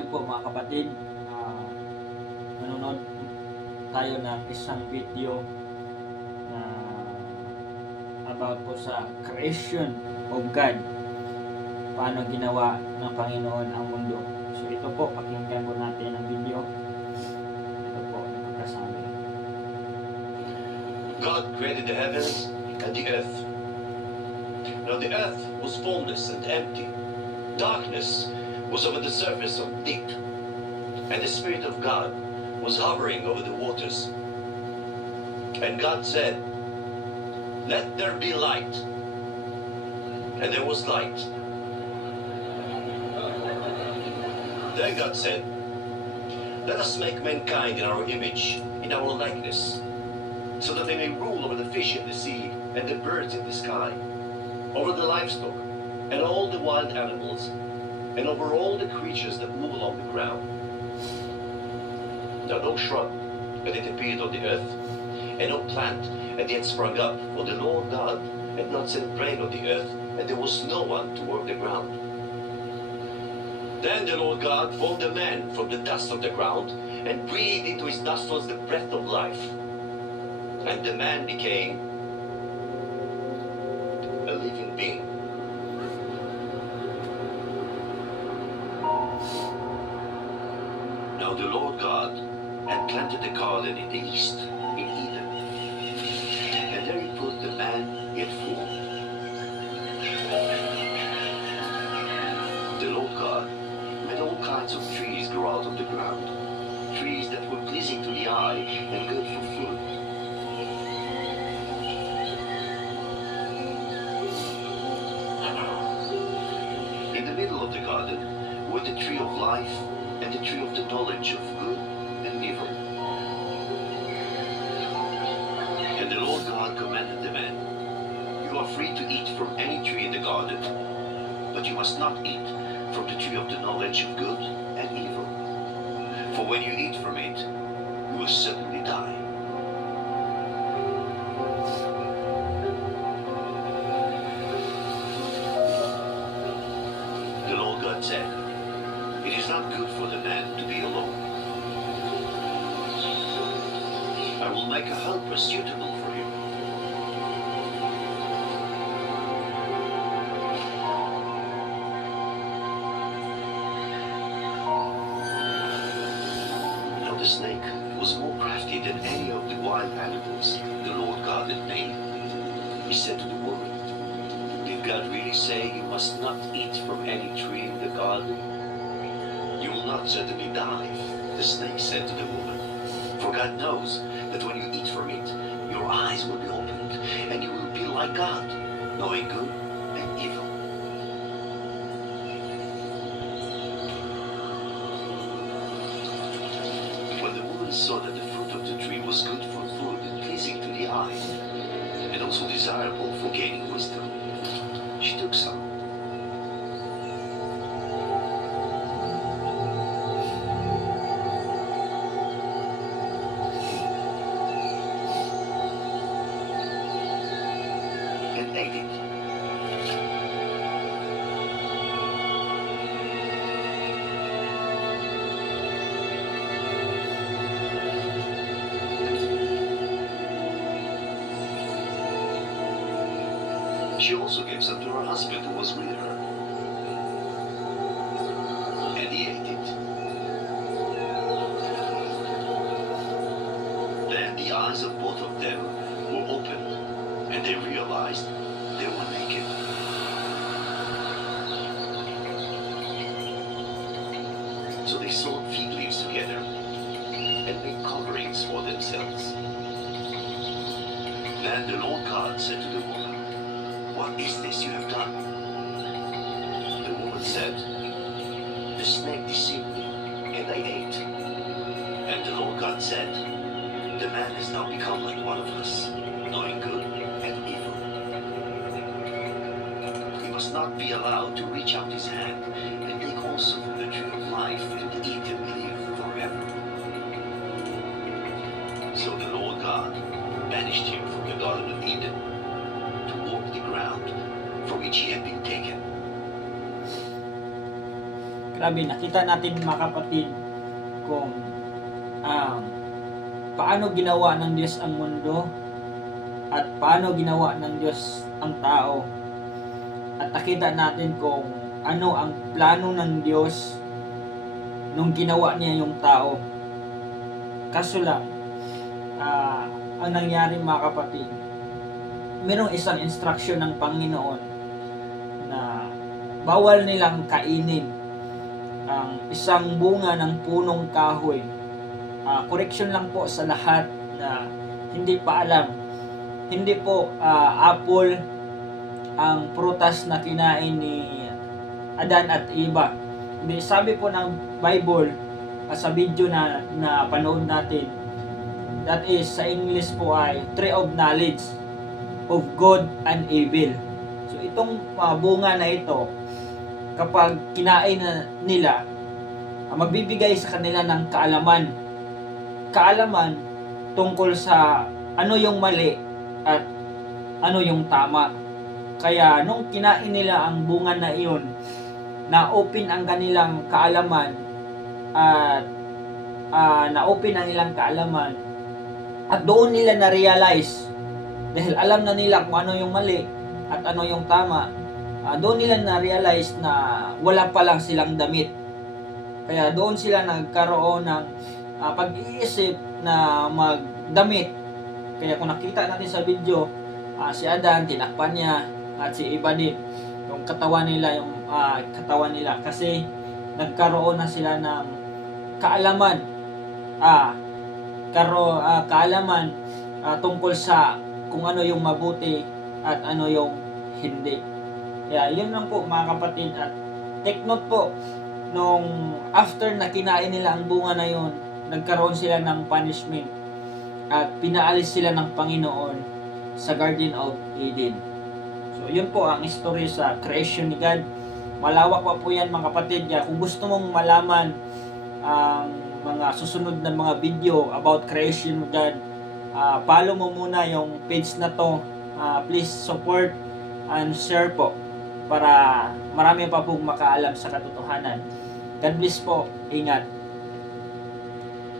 Ngayon po mga kapatid, nanonood tayo ng isang video na about po sa creation of God. Paano ginawa ng Panginoon ang mundo. So ito po, pakinggan po natin ang video. Ito po, nagkasabi. God created the heavens and the earth. Now the earth was formless and empty. Darkness was over the surface of deep, and the Spirit of God was hovering over the waters. And God said, "Let there be light." And there was light. Then God said, "Let us make mankind in our image, in our likeness, so that they may rule over the fish in the sea and the birds in the sky, over the livestock and all the wild animals, and over all the creatures that move along the ground." Now no shrub had it appeared on the earth, and no plant had yet sprung up, for the Lord God had not sent rain on the earth, and there was no one to work the ground. Then the Lord God formed a man from the dust of the ground, and breathed into his nostrils the breath of life. And the man became a living being. Now the Lord God had planted a garden in the east, in Eden. And there he put the man he had formed. The Lord God made all kinds of trees grow out of the ground, trees that were pleasing to the eye and good for food. In the middle of the garden were the tree of life and the tree of the knowledge of good and evil. And the Lord God commanded the man, "You are free to eat from any tree in the garden, but you must not eat from the tree of the knowledge of good and evil. For when you eat from it, you will certainly die." The Lord God said, "It is not good for the man to be alone. I will make a helper suitable for him." Now the snake was more crafty than any of the wild animals the Lord God had made. He said to the woman, "Did God really say you must not eat from any tree in the garden?" "You will not certainly die," the snake said to the woman. "For God knows that when you eat from it, your eyes will be opened, and you will be like God, knowing good and evil." When the woman saw that the fruit of the tree was good for food and pleasing to the eye, and also desirable for gaining wisdom, she took some. And ate it. She also gave some to her husband who was with her, and he ate it. Then the eyes of both of them were opened, and they realized they were naked. So they sewed fig leaves together and made coverings for themselves. Then the Lord God said to the woman, "What is this you have done?" The woman said, "The snake deceived me, and I ate." And the Lord God said, "The man has now become like one of us, knowing good and evil. He must not be allowed to reach out his hand and take also from the tree of life and eat and live forever." So the Lord God banished him from the Garden of Eden to walk the ground from which he had been taken. Grabe, nakita natin mga kapatid kung paano ginawa ng Diyos ang mundo at paano ginawa ng Diyos ang tao. At nakita natin kung ano ang plano ng Diyos nung ginawa niya yung tao. Kaso lang, ang nangyari mga kapatid, mayroong isang instruction ng Panginoon na bawal nilang kainin ang isang bunga ng punong kahoy. Correction lang po sa lahat na hindi pa alam. Hindi po apple ang prutas na kinain ni Adan at Eva. Hindi, sabi po ng Bible sa video na panood natin, that is sa English po ay tree of knowledge of good and evil. So itong bunga na ito, kapag kinain na nila, magbibigay sa kanila ng kaalaman tungkol sa ano yung mali at ano yung tama. Kaya nung kinain nila ang bunga na iyon, na-open ang kanilang kaalaman at na-open ang ilang kaalaman at doon nila na-realize, dahil alam na nila kung ano yung mali at ano yung tama, doon nila na-realize na wala pa lang silang damit. Kaya doon sila nagkaroon ng pag-iisip na magdamit. Kaya kung nakita natin sa video, si Adan, tinakpan niya, at si Eva din, yung katawan nila, kasi nagkaroon na sila ng kaalaman, tungkol sa kung ano yung mabuti at ano yung hindi. Kaya yun lang po mga kapatid, at take note po, nung after na kinain nila ang bunga na yun, nagkaroon sila ng punishment at pinaalis sila ng Panginoon sa Garden of Eden. So yun po ang story sa creation ni God. Malawak pa po yan mga kapatid. Kung gusto mong malaman ang mga susunod na mga video about creation of God, follow mo muna yung page na to. Please support and share po para marami pa pong makaalam sa katotohanan. God bless po. Ingat.